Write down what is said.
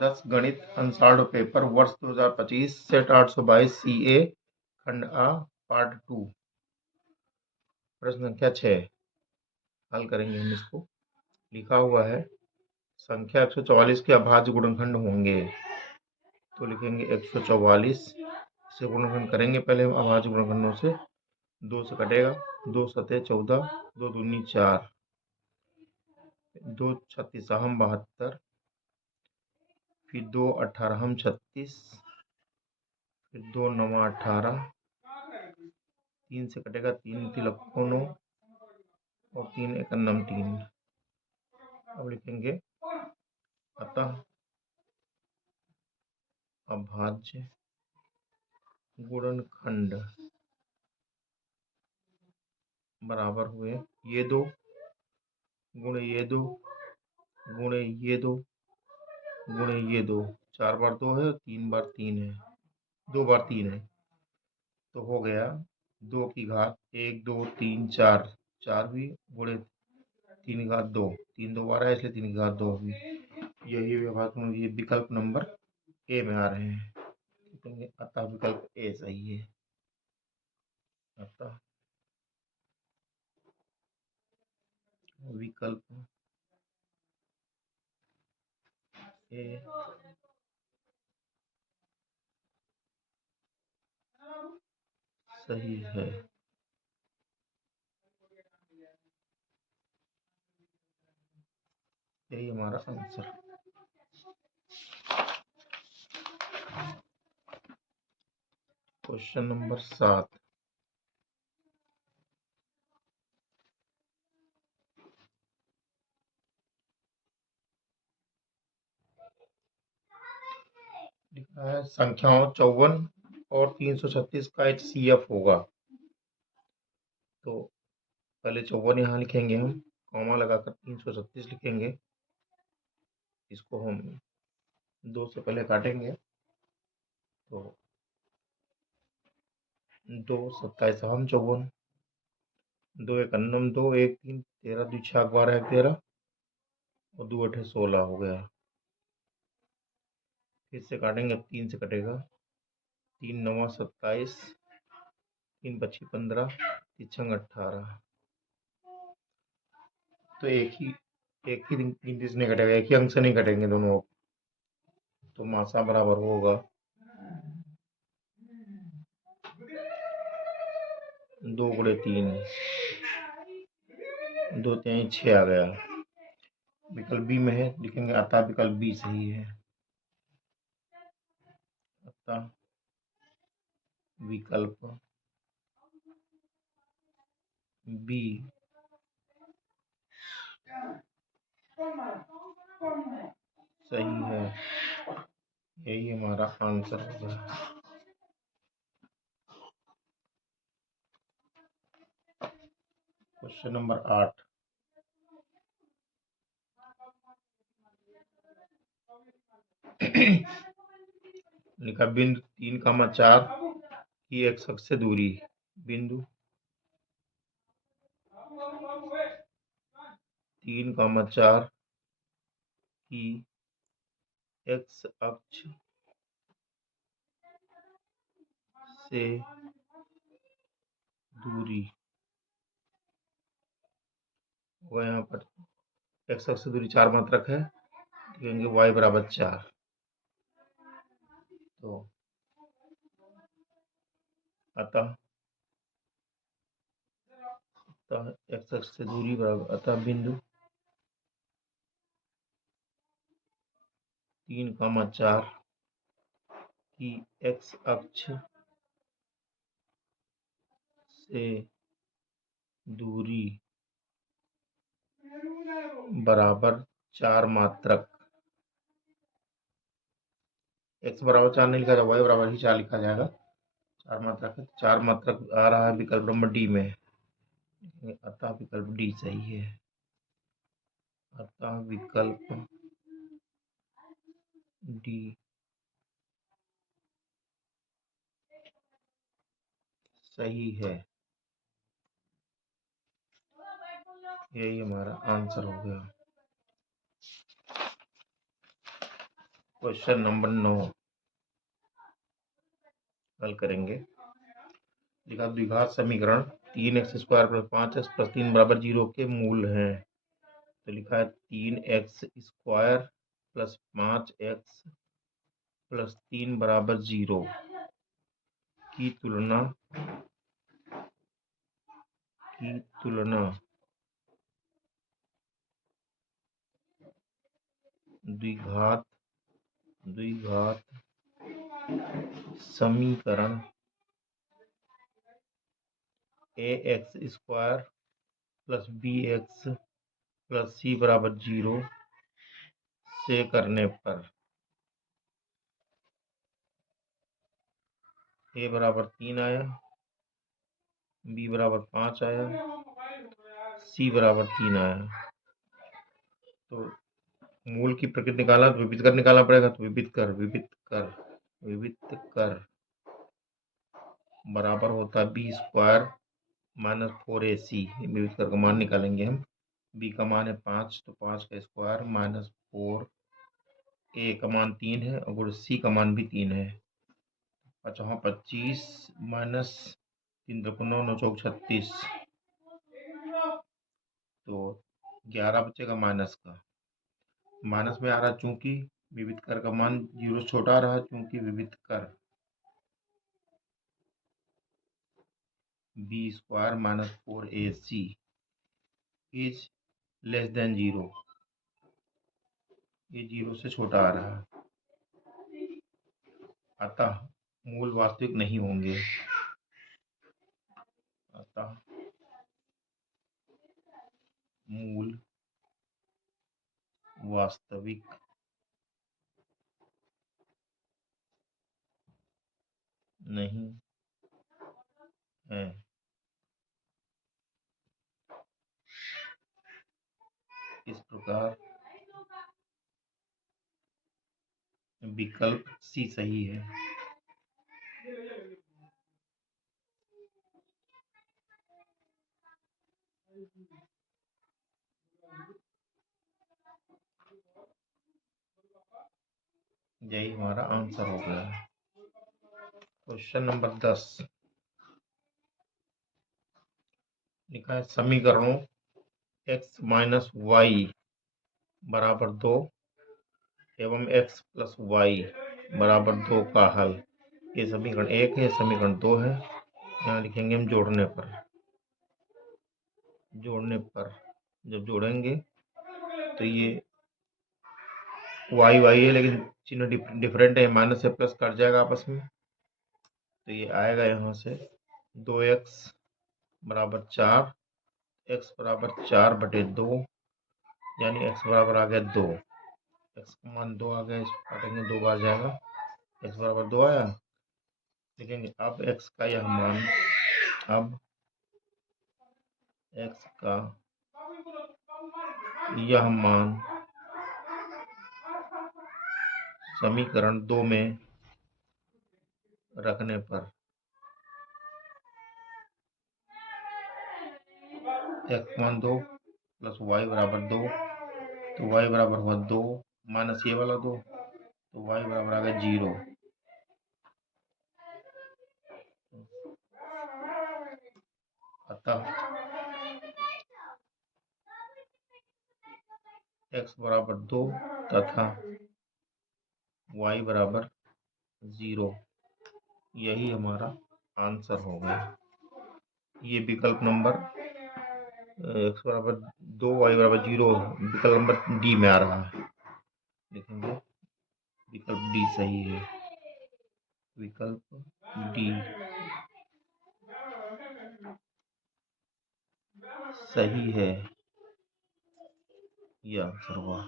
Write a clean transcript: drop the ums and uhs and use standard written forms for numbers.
आदर्श गणित अंशार्ड पेपर वर्ष 2025 set 822 CA खंड आ पार्ट 2 प्रश्न संख्या 6 हल करेंगे हम इसको। लिखा हुआ है संख्या 144 के अभाज्य गुणनखंड होंगे, तो लिखेंगे 144 से गुणनखंड करेंगे। पहले हम अभाज्य गुणनखंडों से 2 से कटेगा, 2 सतह 14, 2 दूनी 4, 2 36 हम 72, फिर 2 18 हम 36, फिर 2 9 18, 3 से कटेगा, 3 तिलक्को 9 और 3 एकन्नम 3। अब लिखेंगे अतः अभाज्य गुणनखंड बराबर हुए ये 2 गुणे ये 2 गुणे ये 2 गुणे ये 2, 4 बार 2 है, 3 बार 3 है, 2 बार 3 है, तो हो गया 2 की घात 1 2 3 4, 4 भी गुणे 3 की घात 2, 3 2 बार है इसलिए 3 की घात 2 भी। यही विकल्प नंबर ए में आ रहे हैं, अतः विकल्प ए सही है। अतः विकल्प ए सही है। यही हमारा आंसर। क्वेश्चन नंबर 7 लिखा है संख्याओं 54 और 336 का HCF होगा। तो पहले 54 यहाँ लिखेंगे, हम कॉमा लगाकर 336 लिखेंगे। इसको हम 2 से पहले काटेंगे, तो 2 27 हम 54, 2 एकन्नम 2 1 3 13 2 6 12 13 और 2 8 16 हो गया। फिर से काटेंगे, 3 से कटेगा, 3 9 27, 3 25 15, 3 6 18, तो एक ही गिनती से नहीं कटेगा, एक ही अंक से नहीं कटेंगे दोनों, तो मासा बराबर होगा 2 गुणे 3, 2 3 6 आ गया। विकल्प बी में है, लिखेंगे अतः विकल्प बी सही है। अतः विकल्प बी सही है। यही हमारा आंसर होगा। क्वेश्चन नंबर 8 लिखा बिंदु 3,4 की एक अक्ष से दूरी, बिंदु 3,4 की एक्स अक्ष से दूरी, वो यहाँ पर एक्स अक्ष से दूरी 4 मात्रक है, लिखेंगे y बराबर 4। तो अतः एक्स अक्ष से दूरी बराबर, अतः बिंदु 3,4 की एक्स अक्ष से दूरी बराबर 4 मात्रक, x बराबर 4 नहीं लिखा जाएगा, y बराबर ही 4 लिखा जाएगा, 4 मात्रक है, 4 मात्रक आ रहा है विकल्प नंबर डी में, अतः विकल्प डी सही है। अतः विकल्प डी सही है। यही हमारा आंसर हो गया। क्वेश्चन नंबर 9 हल करेंगे। लिखा द्विघात समीकरण 3x² + 5x + 3 = 0 के मूल हैं। तो लिखा है 3x² + 5x + 3 = 0 की तुलना द्विघात समीकरण ax² + bx + c = 0 से करने पर a = 3 आया, b = 5 आया, c = 3 आया। तो मूल की प्रकृति निकाला तो विविध कर निकालना पड़ेगा। तो विविध कर बराबर होता है b² - 4ac। विविध कर का मान निकालेंगे हम। b का मान है 5, तो 5 का स्क्वायर - 4, a का मान 3 है और c का मान भी 3 है। 5 25 - 3 × 9 9 × 36, तो 11 बचेगा माइनस का। माइनस में आ रहा चूंकि विविध कर का मान 0 से छोटा आ रहा है, चूंकि विविध कर b² - 4ac is less than 0। ये 0 से छोटा आ रहा है, अतः मूल वास्तविक नहीं होंगे। अतः मूल वास्तविक नहीं है। इस प्रकार विकल्प सी सही है। यही हमारा आंसर हो गया। क्वेश्चन नंबर 10 लिखा है समीकरणों x - y = 2 एवं x + y = 2 का हल। ये समीकरण 1 है, समीकरण 2 है। यहाँ लिखेंगे हम जोड़ने पर जब जोड़ेंगे तो ये y है, लेकिन चिन्ह डिफरेंट है, माइनस से प्लस कट जाएगा आपस में। तो ये आएगा यहाँ से 2x = 4, x = 4/2, यानी x बराबर आ गया 2। x का मान 2 आ गया, इसको काटेंगे 2 बार जाएगा, x = 2 आया। देखेंगे अब x का यह मान, अब x का यह मान समीकरण 2 में रखने पर x मान 2 + y = 2, तो y बराबर हुआ 2 माइनस ये वाला 2, तो y बराबर आ गया 0। अतः x = 2 तथा y = 0, यही हमारा आंसर हो गया। ये विकल्प नंबर x = 2 y = 0 विकल्प नंबर डी में आ रहा है। देखेंगे विकल्प डी सही है। विकल्प डी सही है, यह आंसर हुआ।